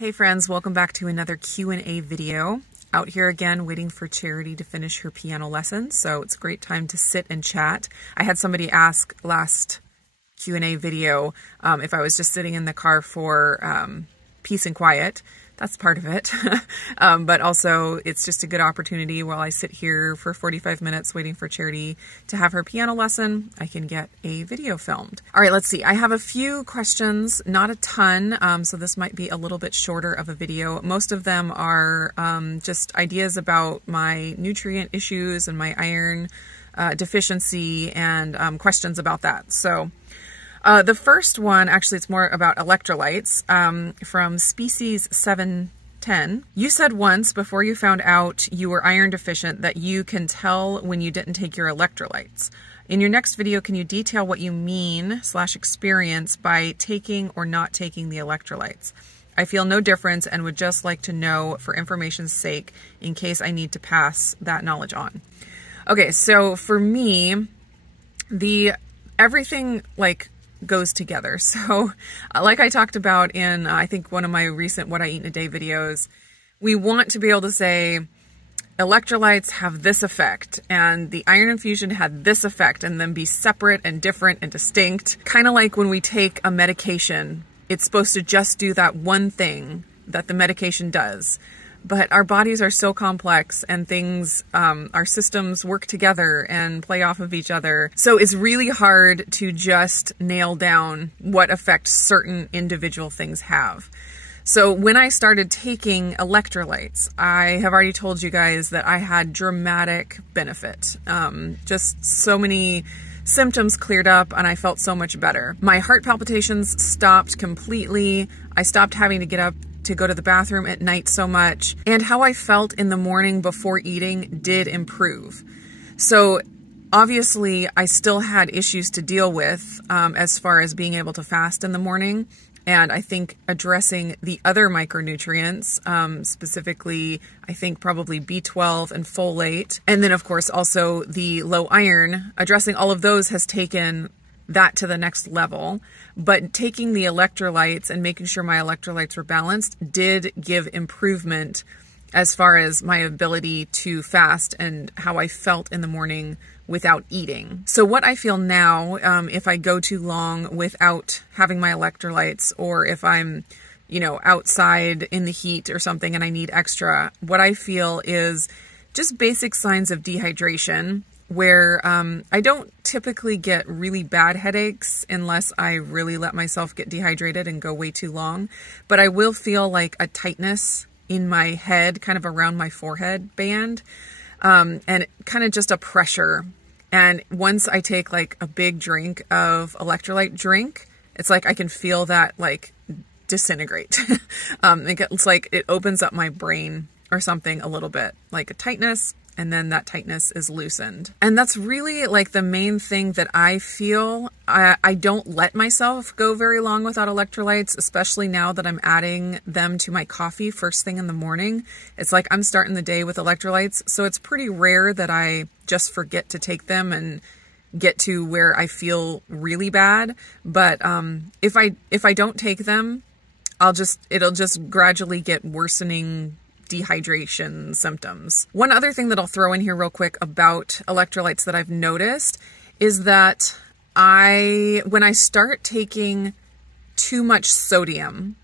Hey friends, welcome back to another Q&A video. Out here again waiting for Charity to finish her piano lesson, so it's a great time to sit and chat. I had somebody ask last Q&A video if I was just sitting in the car for peace and quiet. That's part of it. But also it's just a good opportunity while I sit here for 45 minutes waiting for Charity to have her piano lesson. I can get a video filmed. All right, let's see. I have a few questions, not a ton, so this might be a little bit shorter of a video. Most of them are just ideas about my nutrient issues and my iron deficiency and questions about that. So the first one, actually, it's more about electrolytes from Species 710. You said once before you found out you were iron deficient that you can tell when you didn't take your electrolytes. In your next video, can you detail what you mean/experience by taking or not taking the electrolytes? I feel no difference and would just like to know for information's sake in case I need to pass that knowledge on. Okay, so for me, everything goes together. So like I talked about in, I think one of my recent What I Eat in a Day videos, we want to be able to say electrolytes have this effect and the iron infusion had this effect and then be separate and different and distinct. Kind of like when we take a medication, it's supposed to just do that one thing that the medication does. But our bodies are so complex and things, our systems work together and play off of each other. So it's really hard to just nail down what effect certain individual things have. So when I started taking electrolytes, I have already told you guys that I had dramatic benefit. Just so many symptoms cleared up and I felt so much better. My heart palpitations stopped completely. I stopped having to get up to go to the bathroom at night so much, and how I felt in the morning before eating did improve. So obviously I still had issues to deal with as far as being able to fast in the morning, and I think addressing the other micronutrients, specifically I think probably B12 and folate, and then of course also the low iron, addressing all of those has taken that to the next level. But taking the electrolytes and making sure my electrolytes were balanced did give improvement as far as my ability to fast and how I felt in the morning without eating. So what I feel now, if I go too long without having my electrolytes, or if I'm, outside in the heat or something and I need extra, what I feel is just basic signs of dehydration, where I don't typically get really bad headaches unless I really let myself get dehydrated and go way too long. But I will feel like a tightness in my head, kind of around my forehead band, and kind of just a pressure. And once I take like a big drink of electrolyte drink, it's like I can feel that disintegrate. It's like it opens up my brain or something a little bit, like a tightness, and then that tightness is loosened. And that's really the main thing that I feel. I don't let myself go very long without electrolytes, especially now that I'm adding them to my coffee first thing in the morning. It's like I'm starting the day with electrolytes, so it's pretty rare that I just forget to take them and get to where I feel really bad. But if I don't take them, it'll just gradually get worsening dehydration symptoms. One other thing that I'll throw in here real quick about electrolytes that I've noticed is that when I start taking too much sodium,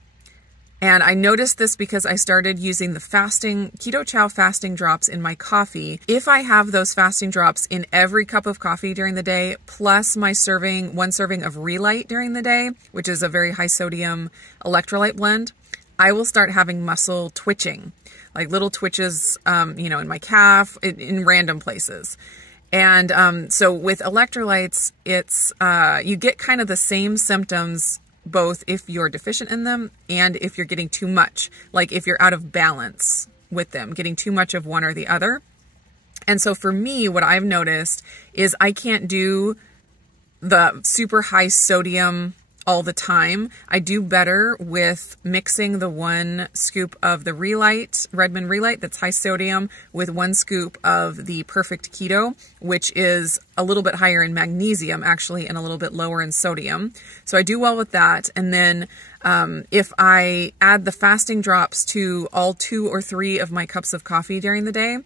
and I noticed this because I started using the Keto Chow fasting drops in my coffee. If I have those fasting drops in every cup of coffee during the day, plus my one serving of Relight during the day, which is a very high sodium electrolyte blend, I will start having muscle twitching, like little twitches, in my calf, in random places. And so with electrolytes, it's you get kind of the same symptoms both if you're deficient in them and if you're getting too much, like if you're out of balance with them, getting too much of one or the other. And so for me, what I've noticed is I can't do the super high sodium all the time. I do better with mixing the 1 scoop of the Redmond Relight that's high sodium with 1 scoop of the Perfect Keto, which is a little bit higher in magnesium actually and a little bit lower in sodium. So I do well with that. And then If I add the fasting drops to all 2 or 3 of my cups of coffee during the day,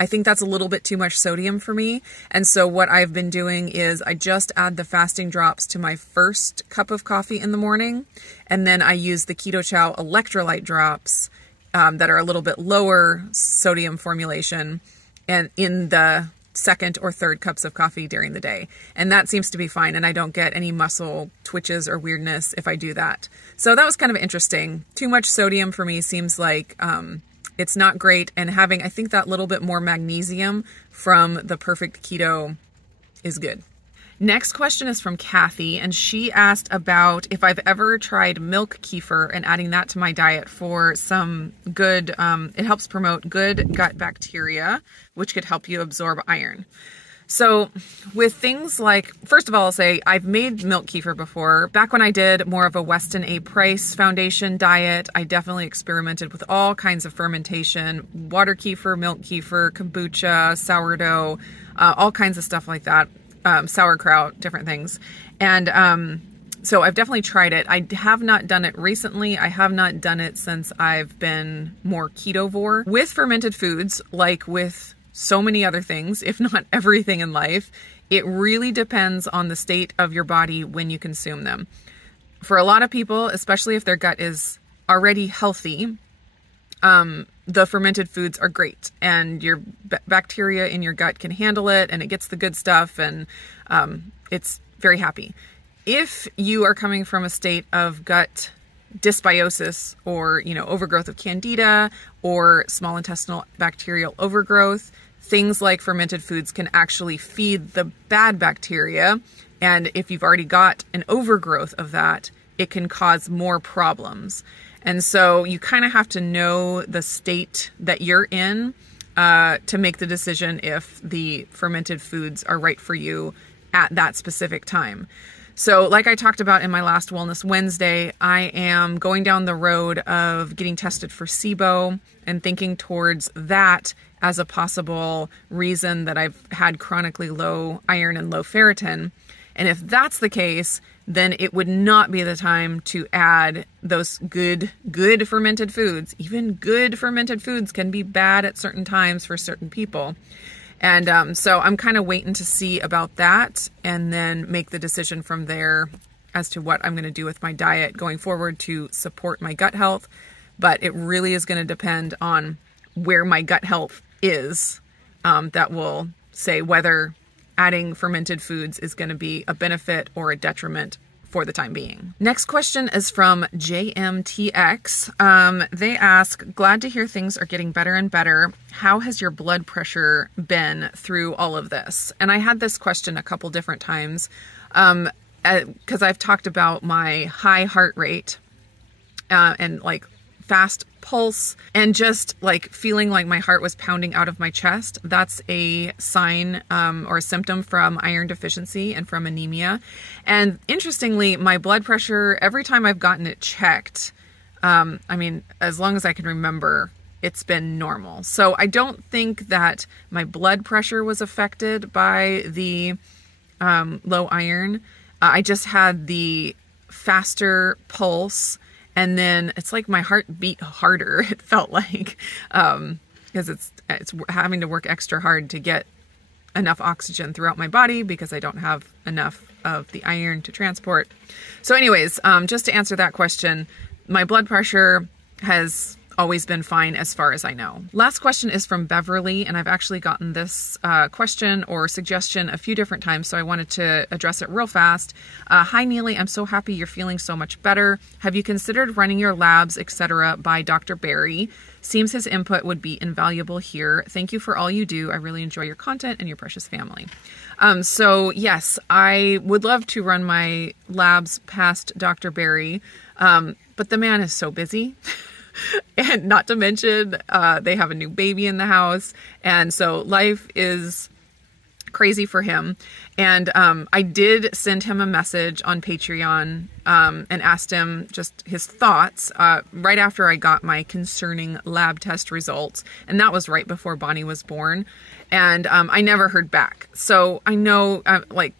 I think that's a little bit too much sodium for me. And so what I've been doing is I just add the fasting drops to my first cup of coffee in the morning. And then I use the Keto Chow electrolyte drops that are a little bit lower sodium formulation and in the second or third cups of coffee during the day. And that seems to be fine. And I don't get any muscle twitches or weirdness if I do that. So that was kind of interesting. Too much sodium for me seems like it's not great. And having, I think, that little bit more magnesium from the Perfect Keto is good. Next question is from Kathy, and she asked about if I've ever tried milk kefir and adding that to my diet for some good, it helps promote good gut bacteria, which could help you absorb iron. So with things like, first of all, I'll say I've made milk kefir before. Back when I did more of a Weston A. Price Foundation diet, I definitely experimented with all kinds of fermentation, water kefir, milk kefir, kombucha, sourdough, all kinds of stuff like that. Sauerkraut, different things. And so I've definitely tried it. I have not done it recently. I have not done it since I've been more ketovore. With fermented foods, like with so many other things, if not everything in life, it really depends on the state of your body when you consume them. For a lot of people, especially if their gut is already healthy, the fermented foods are great, and your bacteria in your gut can handle it, and it gets the good stuff, and it's very happy. If you are coming from a state of gut dysbiosis or, overgrowth of candida or small intestinal bacterial overgrowth, things like fermented foods can actually feed the bad bacteria. And if you've already got an overgrowth of that, it can cause more problems. And so you kind of have to know the state that you're in to make the decision if the fermented foods are right for you at that specific time. So like I talked about in my last Wellness Wednesday, I am going down the road of getting tested for SIBO and thinking towards that as a possible reason that I've had chronically low iron and low ferritin. And if that's the case, then it would not be the time to add those good fermented foods. Even good fermented foods can be bad at certain times for certain people. And so I'm kind of waiting to see about that and then make the decision from there as to what I'm going to do with my diet going forward to support my gut health. But it really is going to depend on where my gut health is. That will say whether adding fermented foods is going to be a benefit or a detriment for the time being. Next question is from JMTX. They ask, glad to hear things are getting better and better. How has your blood pressure been through all of this? And I had this question a couple different times because I've talked about my high heart rate and like fast pulse and just like feeling like my heart was pounding out of my chest. That's a sign or a symptom from iron deficiency and from anemia. And interestingly, my blood pressure, every time I've gotten it checked, as long as I can remember, it's been normal. So I don't think that my blood pressure was affected by the low iron. I just had the faster pulse. And then it's like my heart beat harder, it felt like, because it's having to work extra hard to get enough oxygen throughout my body because I don't have enough of the iron to transport. So anyways, just to answer that question, my blood pressure has always been fine as far as I know. Last question is from Beverly, and I've actually gotten this question or suggestion a few different times, so I wanted to address it real fast. Hi Nili, I'm so happy you're feeling so much better. Have you considered running your labs, etc. by Dr. Barry? Seems his input would be invaluable here. Thank you for all you do. I really enjoy your content and your precious family. So yes, I would love to run my labs past Dr. Barry, but the man is so busy. And not to mention, they have a new baby in the house. And so life is crazy for him. And I did send him a message on Patreon and asked him just his thoughts right after I got my concerning lab test results. And that was right before Bonnie was born. And I never heard back. So I know, like,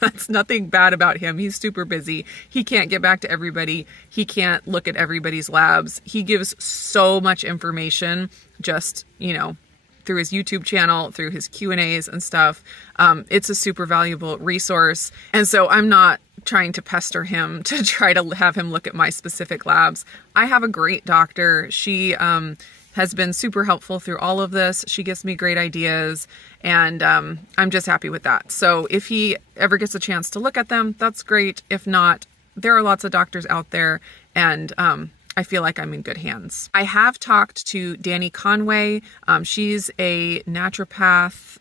that's nothing bad about him. He's super busy. He can't get back to everybody. He can't look at everybody's labs. He gives so much information just, you know, through his YouTube channel, through his Q&As and stuff. It's a super valuable resource. And so I'm not trying to pester him to try to have him look at my specific labs. I have a great doctor. She has been super helpful through all of this. She gives me great ideas, and I'm just happy with that. So if he ever gets a chance to look at them, that's great. If not, there are lots of doctors out there, and I feel like I'm in good hands. I have talked to Danny Conway. She's a naturopath,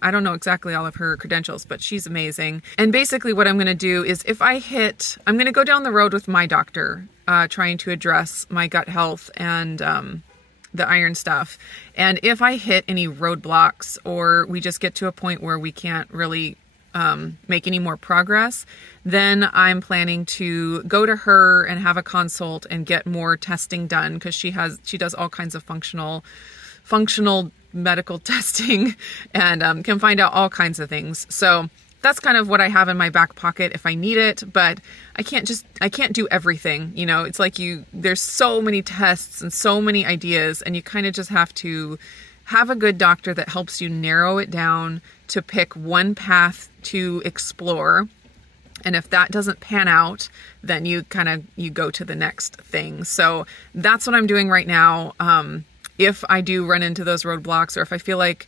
I don't know exactly all of her credentials, but she's amazing. And basically what I'm going to do is I'm going to go down the road with my doctor, trying to address my gut health and the iron stuff. And if I hit any roadblocks, or we just get to a point where we can't really make any more progress, then I'm planning to go to her and have a consult and get more testing done, because she does all kinds of functional medical testing and can find out all kinds of things. So that's kind of what I have in my back pocket if I need it, but I can't do everything. You know, it's like there's so many tests and so many ideas, and you kind of just have to have a good doctor that helps you narrow it down to pick one path to explore. And if that doesn't pan out, then you go to the next thing. So that's what I'm doing right now. If I do run into those roadblocks, or if I feel like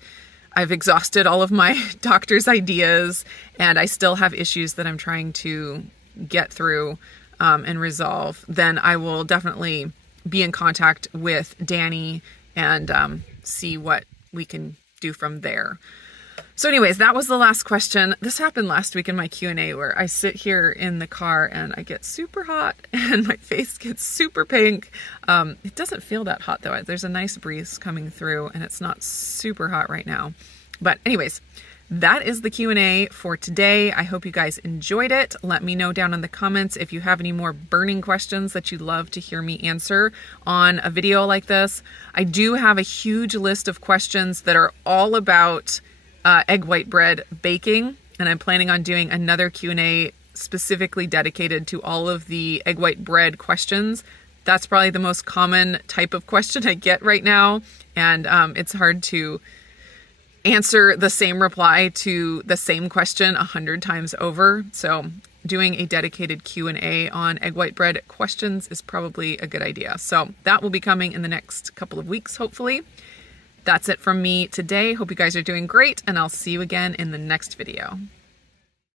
I've exhausted all of my doctor's ideas and I still have issues that I'm trying to get through and resolve, then I will definitely be in contact with Danny and see what we can do from there. So anyways, that was the last question. This happened last week in my Q&A, where I sit here in the car and I get super hot and my face gets super pink. It doesn't feel that hot though. There's a nice breeze coming through and it's not super hot right now. But anyways, that is the Q&A for today. I hope you guys enjoyed it. Let me know down in the comments if you have any more burning questions that you'd love to hear me answer on a video like this. I do have a huge list of questions that are all about egg white bread baking, and I'm planning on doing another Q&A specifically dedicated to all of the egg white bread questions. That's probably the most common type of question I get right now, and it's hard to answer the same reply to the same question 100 times over. So doing a dedicated Q&A on egg white bread questions is probably a good idea. So that will be coming in the next couple of weeks, hopefully. That's it from me today. Hope you guys are doing great, and I'll see you again in the next video.